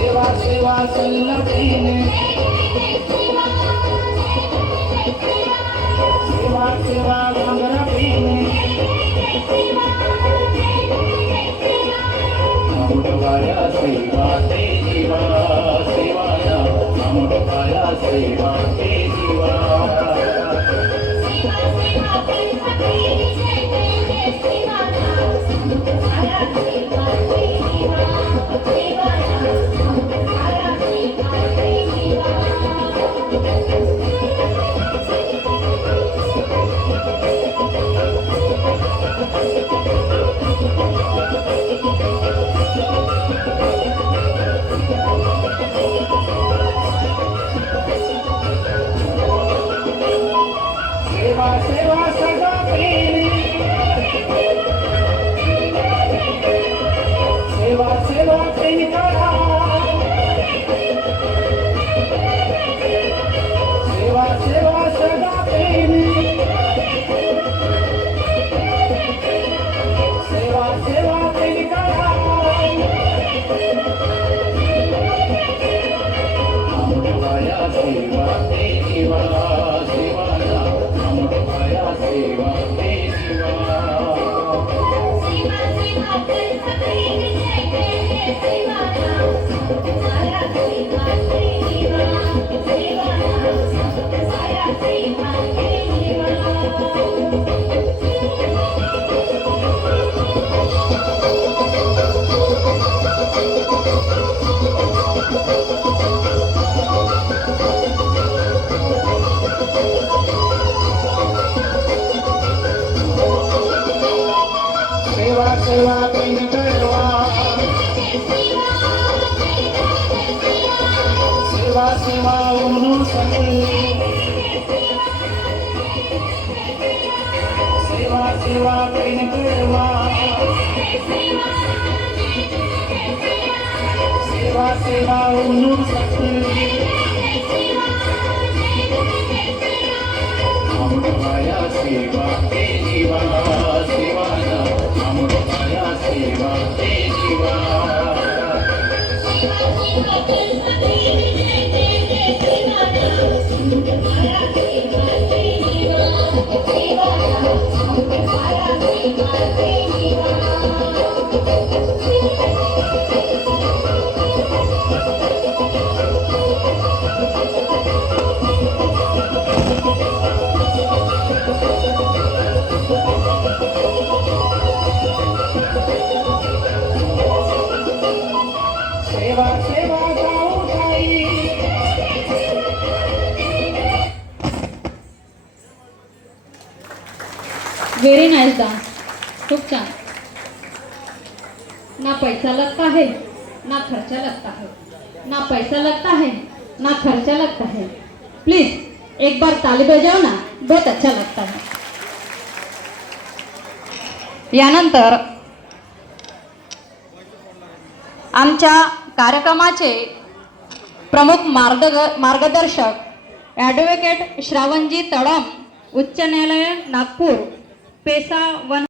सेवा सेवा सल्लपीने सेवा सेवा गंगरपीने अमृतवाया सेवा ते जीवा सेवाया अमृतवाया सेवा ते जीवा सेवा सदा प्रेमी सेवा सेवा प्रेमी करा सेवा सेवा सदा प्रेमी सेवा सेवा प्रेमी करा अमृतवाया सेवा ते जीवा सेवाया अमृतवाया सेवा ते जीवा सेवा सेवा प्रेम करवा सेवा सेवा म्हणून सगळे सेवा सेवा प्रेम करवा सेवा सेवा म्हणून सगळे अमृतवाया सेवा ते जीवा सेवाया अमृतवाया सेवा ते जीवा सेवा सेवा जाऊ ठाई. व्हेरी नाइस डान्स, खूप छान. ना पैसा लगता है ना खर्चा लगता है, ना पैसा लगता है ना खर्चा लगता है. प्लीज एक बार ताली बजाओ ना, बहुत अच्छा लगता है. यानंतर आमच्या कार्यक्रमाचे प्रमुख मार्गदर्शक ॲडव्होकेट श्रावणजी तडम, उच्च न्यायालय नागपूर, पेसा वन.